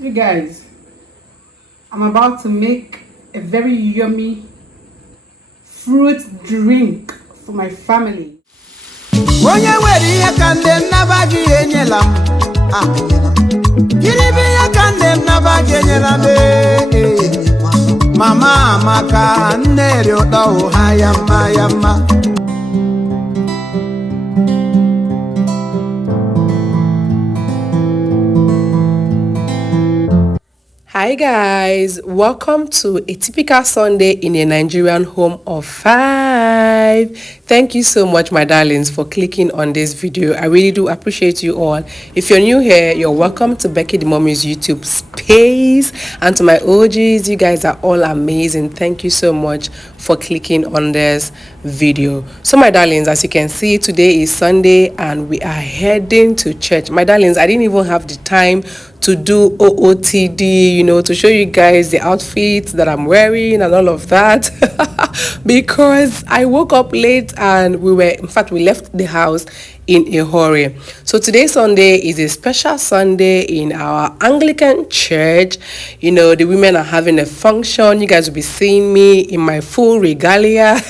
You guys, I'm about to make a very yummy fruit drink for my family. Mama maka nne riodo hayama. Hi guys, welcome to a typical Sunday in a Nigerian home of 5. Thank you so much, my darlings, for clicking on this video. I really do appreciate you all. If you're new here, you're welcome to Becky the Mommy's YouTube space, and to my OGs, you guys are all amazing. Thank you so much for clicking on this video. So my darlings, as you can see, today is Sunday and we are heading to church. My darlings, I didn't even have the time to do OOTD, to show you guys the outfits that I'm wearing and all of that because I woke up late and we left the house in a hurry. So today Sunday is a special Sunday in our Anglican church. The women are having a function. You guys will be seeing me in my full regalia.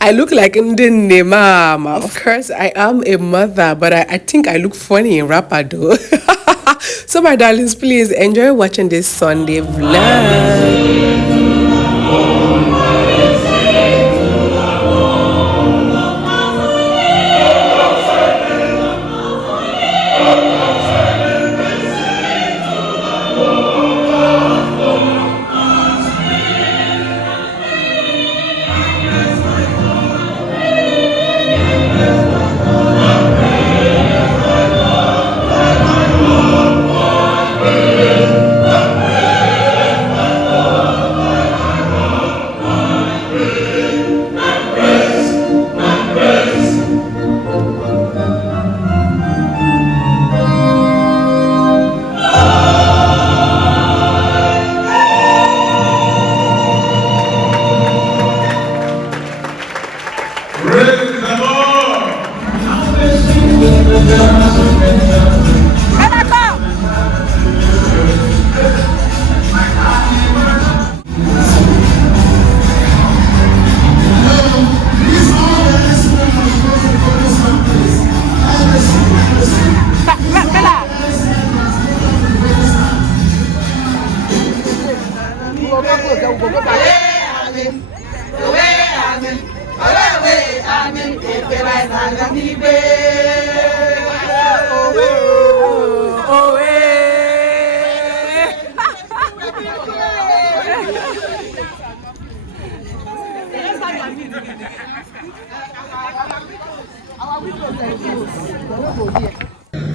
I look like Ndine mama. Of course, I am a mother, but I think I look funny in rapper though. So my darlings, please enjoy watching this Sunday vlog.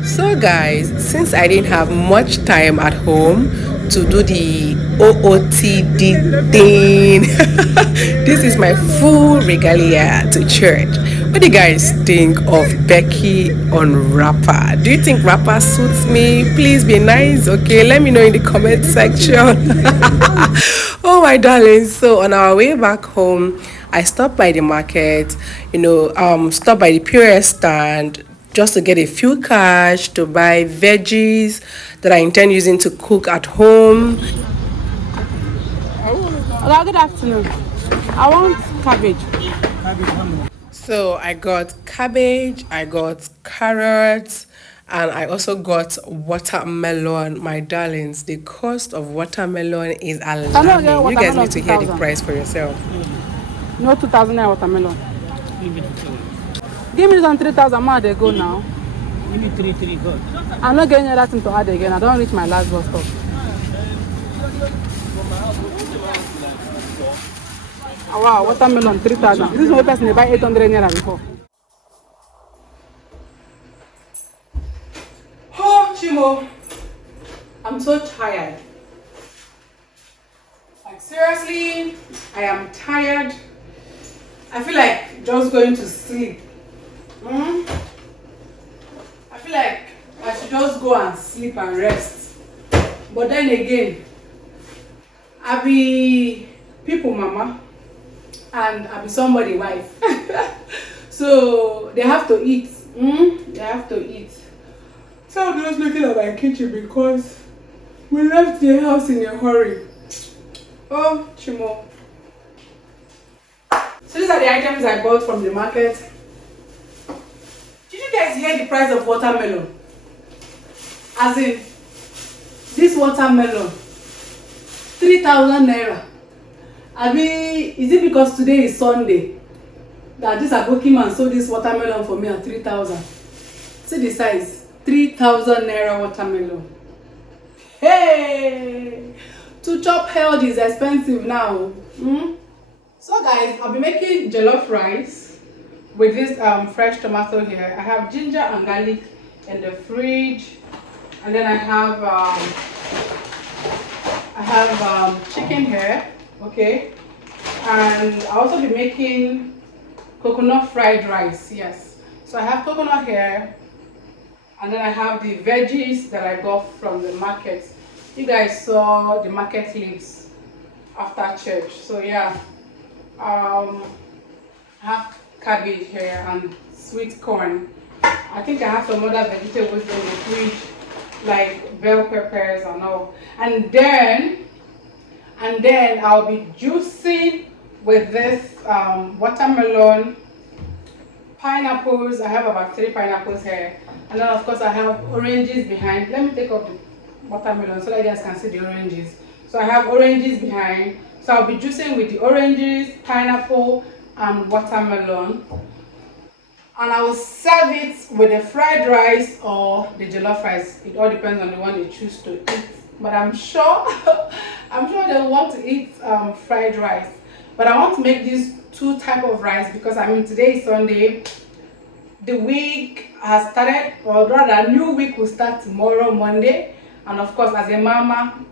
So guys, since I didn't have much time at home to do the OOTD thing, this is my full regalia to church. What do you guys think of Becky on rapper? Do you think rapper suits me? Please be nice, okay? Let me know in the comment section. Oh my darlings, so on our way back home, I stopped by the market, stopped by the POS stand just to get a few cash to buy veggies that I intend using to cook at home. Hello, good afternoon. I want cabbage. So I got cabbage, I got carrots, and I also got watermelon. My darlings, the cost of watermelon is alarming. You guys need to hear the price for yourself. No 2,000 naira watermelon. Give me some 3,000 more they go now. Give me 3 good. I'm not getting that thing to add again. I don't reach my last bus stop. Oh, wow, watermelon 3,000. This is my person they buy 800 naira before. Oh, Chimo, I'm so tired. Like seriously, I am tired. I feel like just going to sleep. I feel like I should just go and sleep and rest. But then again, I be people mama and I be somebody wife. So they have to eat. They have to eat. So I'm just looking at my kitchen because We left the house in a hurry. Oh, Chimo. So these are the items I bought from the market. Did you guys hear the price of watermelon? As in, this watermelon, 3,000 naira. I mean, is it because today is Sunday that this aboki man sold this watermelon for me at 3,000? See the size, 3,000 naira watermelon. Hey, to chop healthy is expensive now. So guys, I'll be making jollof rice with this fresh tomato here. I have ginger and garlic in the fridge, and then I have chicken here, okay, and I'll also be making coconut fried rice. Yes, so I have coconut here, and then I have the veggies that I got from the market. You guys saw the market leaves after church, so yeah. I have cabbage here and sweet corn. I think I have some other vegetables in the fridge, like bell peppers and all. And then I'll be juicing with this watermelon, pineapples. I have about 3 pineapples here, and then of course I have oranges behind. Let me take off the watermelon so that you guys can see the oranges. So I have oranges behind. So I'll be juicing with the oranges, pineapple, and watermelon. And I will serve it with the fried rice or the jollof rice. It all depends on the one they choose to eat. But I'm sure they want to eat fried rice. But I want to make these 2 types of rice because I mean today is Sunday. The week has started, or rather a new week will start tomorrow, Monday. And of course, as a mama,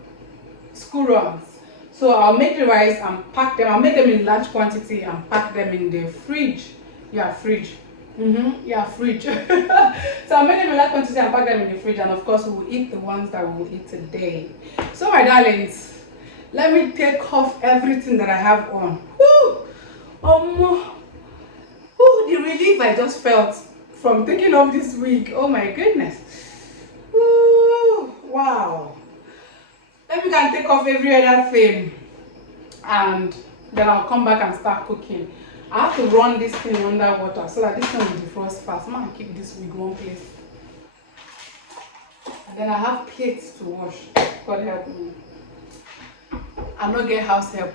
school runs. So I'll make the rice and pack them. I'll make them in large quantity and pack them in the fridge. Yeah, fridge. Yeah, fridge. So I'll make them in large quantity and pack them in the fridge. And of course, we will eat the ones that we will eat today. So my darlings, let me take off everything that I have on. Woo! The relief I just felt from taking off this wig. Oh my goodness. Woo! Wow. Then we can take off every other thing, and then I'll come back and start cooking. I have to run this thing under water so that this thing will defrost fast. I'm gonna keep this wig one place. And then I have plates to wash. God help me. I'm not get house help.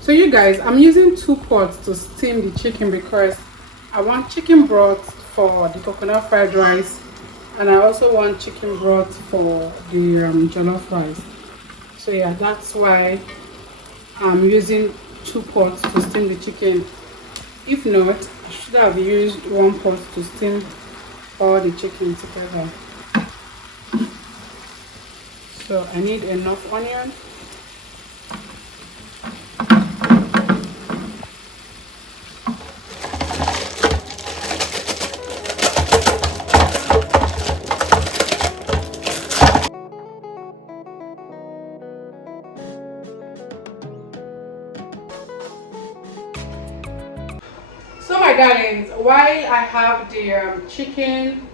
So you guys, I'm using 2 pots to steam the chicken because I want chicken broth for the coconut fried rice, and I also want chicken broth for the jollof rice. So yeah, that's why I'm using 2 pots to steam the chicken. If not, I should have used 1 pot to steam all the chicken together. So I need enough onion. So my darlings, while I have the chicken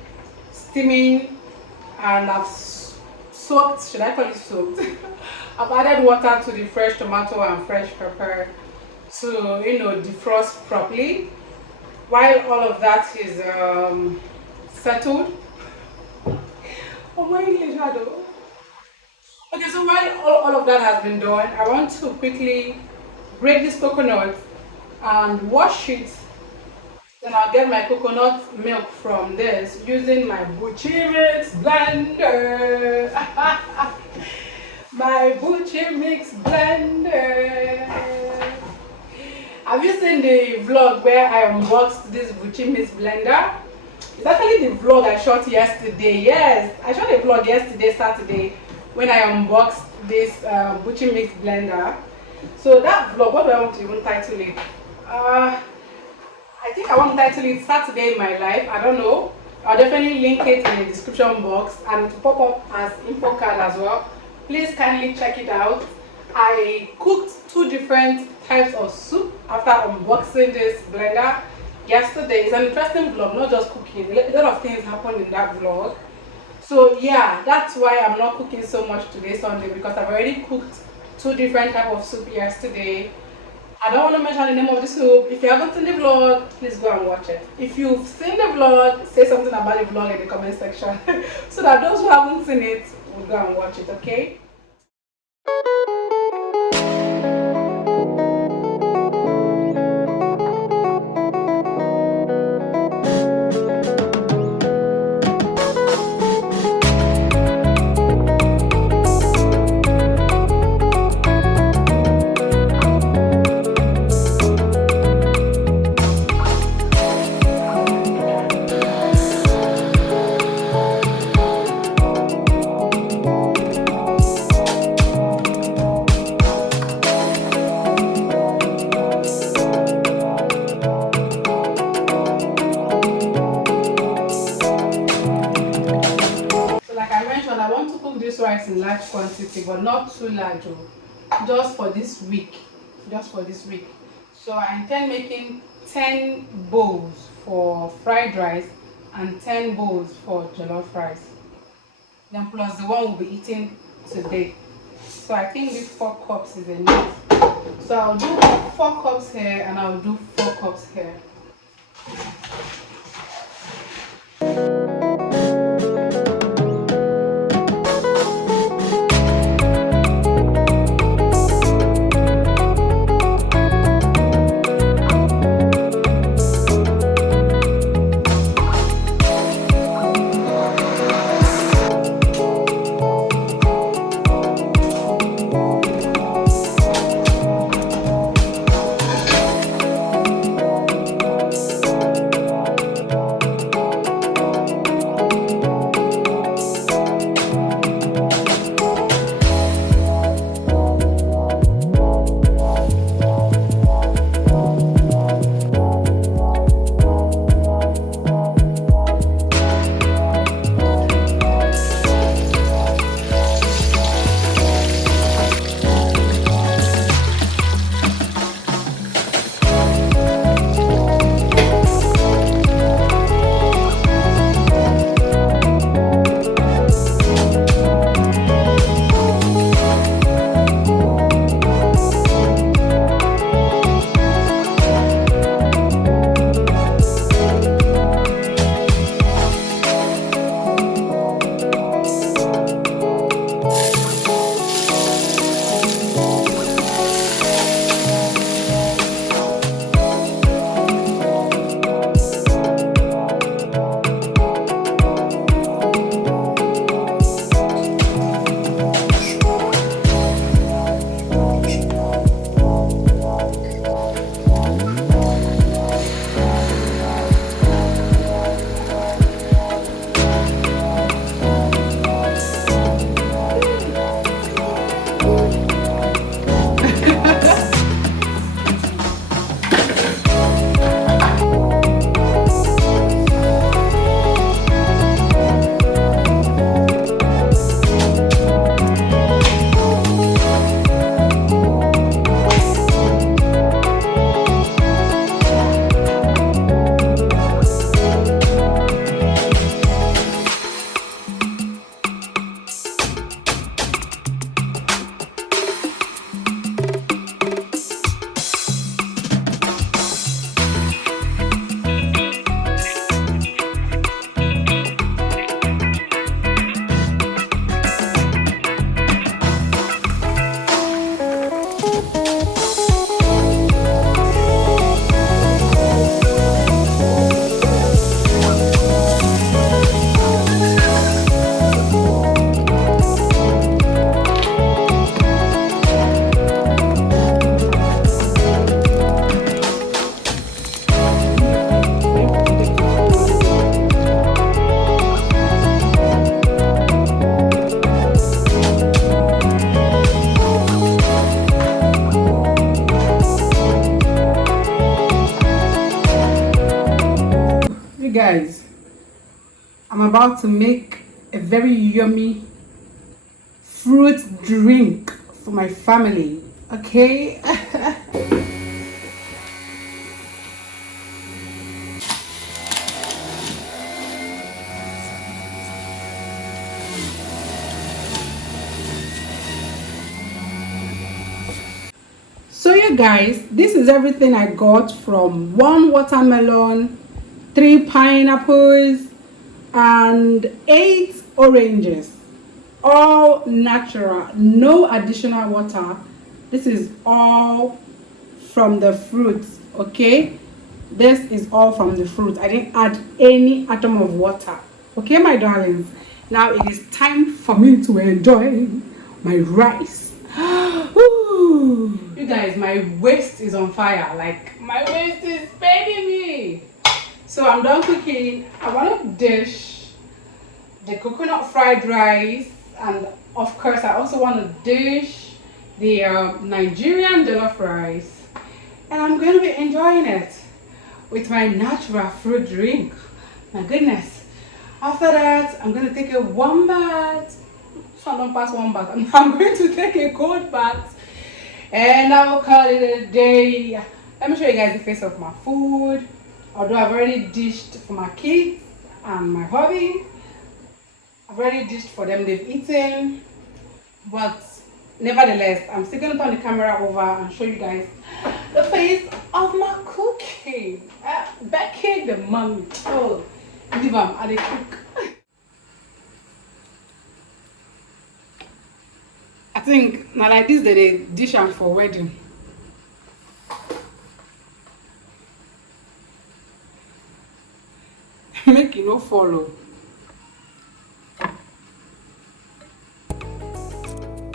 steaming and I've soaked, should I call it soaked? I've added water to the fresh tomato and fresh pepper to, defrost properly. While all of that is settled, oh my God. Okay, so while all of that has been done, I want to quickly break this coconut and wash it. Then I'll get my coconut milk from this using my Buchi Mix blender. My Buchi Mix blender. Have you seen the vlog where I unboxed this Buchi Mix blender? It's actually the vlog I shot yesterday. Yes, I shot a vlog yesterday, Saturday, when I unboxed this Buchi Mix blender. So that vlog, what do I want to even title it? I think I want to title it Saturday in My Life. I don't know. I'll definitely link it in the description box and it will pop up as info card as well. Please kindly check it out. I cooked 2 different types of soup after unboxing this blender. yesterday. It's an interesting vlog, not just cooking. A lot of things happened in that vlog. So yeah, that's why I'm not cooking so much today, Sunday, because I've already cooked 2 different type of soup yesterday. I don't want to mention the name of the soup. If you haven't seen the vlog, please go and watch it. If you've seen the vlog, say something about the vlog in the comment section so that those who haven't seen it will go and watch it, okay? Rice in large quantity, but not too large, just for this week. So I intend making 10 bowls for fried rice and 10 bowls for jollof rice, then plus the one we'll be eating today. So I think this 4 cups is enough. So I'll do 4 cups here and I'll do 4 cups here. Guys, I'm about to make a very yummy fruit drink for my family, okay? Okay guys, this is everything I got from 1 watermelon, 3 pineapples, and 8 oranges. All natural, no additional water. This is all from the fruits, okay? This is all from the fruit. I didn't add any atom of water. Okay, my darlings. Now it is time for me to enjoy my rice. Ooh. You guys, my waist is on fire. Like, my waist is paining me. So I'm done cooking. I want to dish the coconut fried rice, and of course I also want to dish the Nigerian jollof rice, and I'm going to be enjoying it with my natural fruit drink. My goodness. After that, I'm going to take a warm bath. So I don't pass one bath. I'm going to take a cold bath, and I will call it a day. Let me show you guys the face of my food. Although I've already dished for my kids and my hubby. I've already dished for them, they've eaten. But nevertheless, I'm still going to turn the camera over and show you guys the face of my cooking. Becky the mommy. Oh, leave them at the cook. I think now like this they dish am for wedding. Make it no follow.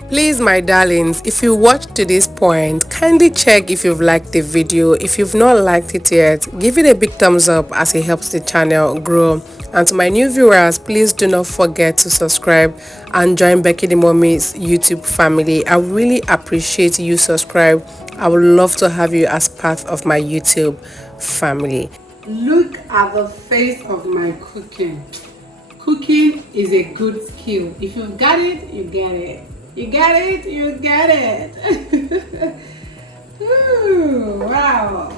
Please, my darlings, if you watched to this point, kindly check if you've liked the video. If you've not liked it yet, give it a big thumbs up as it helps the channel grow. And to my new viewers, please do not forget to subscribe and join Becky the Mommy's YouTube family. I really appreciate you subscribe. I would love to have you as part of my YouTube family. Look at the face of my cooking. Cooking is a good skill. If you've got it, you get it. You get it, you get it. Ooh, wow.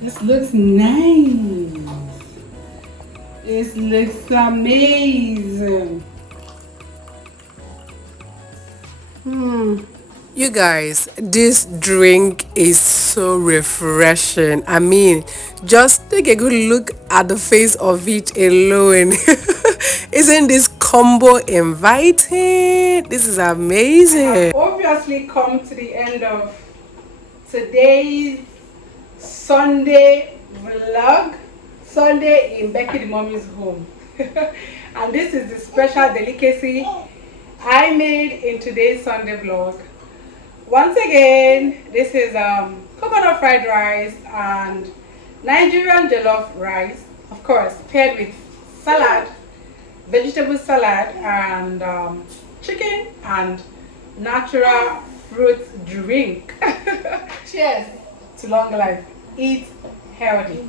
This looks nice. This looks amazing. You guys, this drink is so refreshing. I mean, just take a good look at the face of it alone. Isn't this combo inviting? This is amazing. I've obviously come to the end of today's Sunday vlog. Sunday in Becky the Mommy's home. And this is the special delicacy I made in today's Sunday vlog. Once again, this is coconut fried rice and Nigerian jollof rice, of course, paired with salad, vegetable salad, and chicken and natural fruit drink. Cheers to long life. Eat healthy.